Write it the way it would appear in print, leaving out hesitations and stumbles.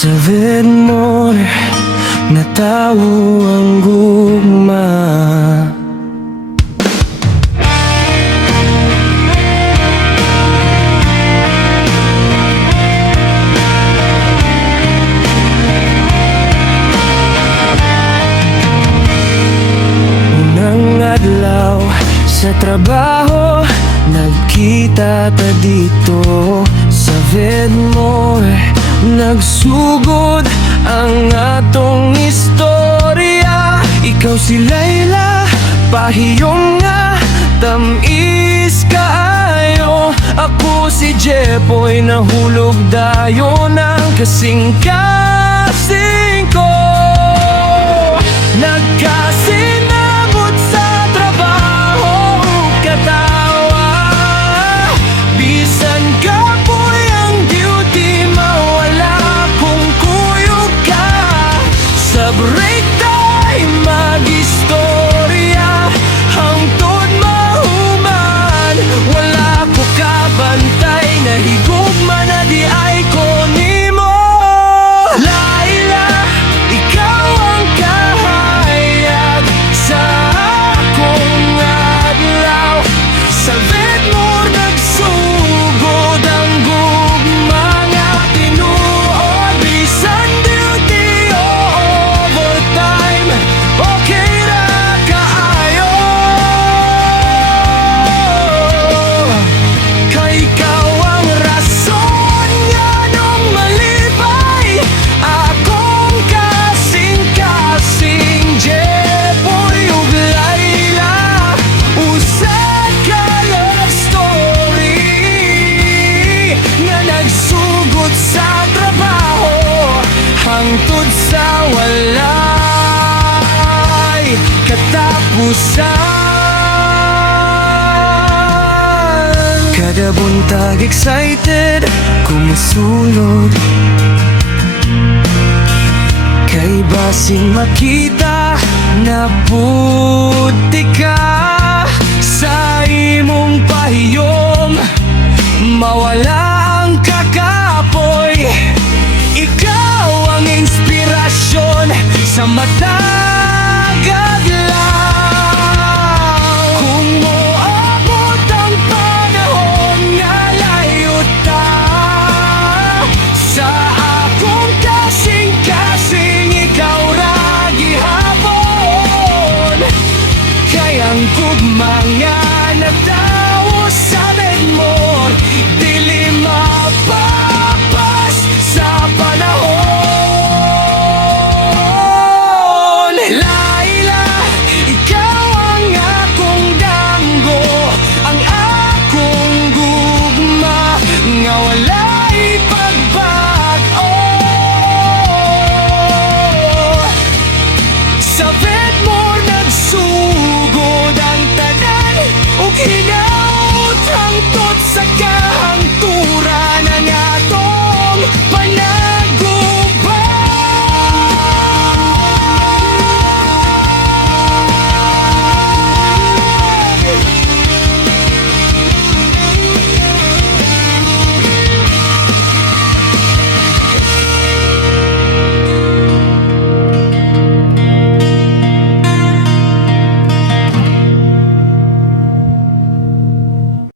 Sabihin mo na tao ang gugma. Unang adlaw sa trabaho, nagkita ta dito. Sabihin mo nagsugod ang atong istorya. Ikaw si Layla, pahiyong nga tamis kaayo. Ako si Jepoy, nahulog dayo ng kasing-kasing ko. Nagkasinabot sa trabaho, katawa. Bisan ka po'y ang duty, mawala kung kuyog ka. Sa break time, mag-istorya, hangtod mahuman. Wala ko kabantay, nahigugma na di ay ko nimo. Layla, ikaw ang kahayag sa akong adlaw. Salvet mo nagsugod ang gugma nga tinuod. Bisan duty o overtime, okay ra kaayo. Kay ikaw ang rason nga nung malipay akong kasing-kasing Jepoy ug Layla. Usad ka love story nga nagsugod sa trabaho, hangtod sa walay katapusan. Kada buntag excited kumusulod, kay basing makita na puti ka sa imong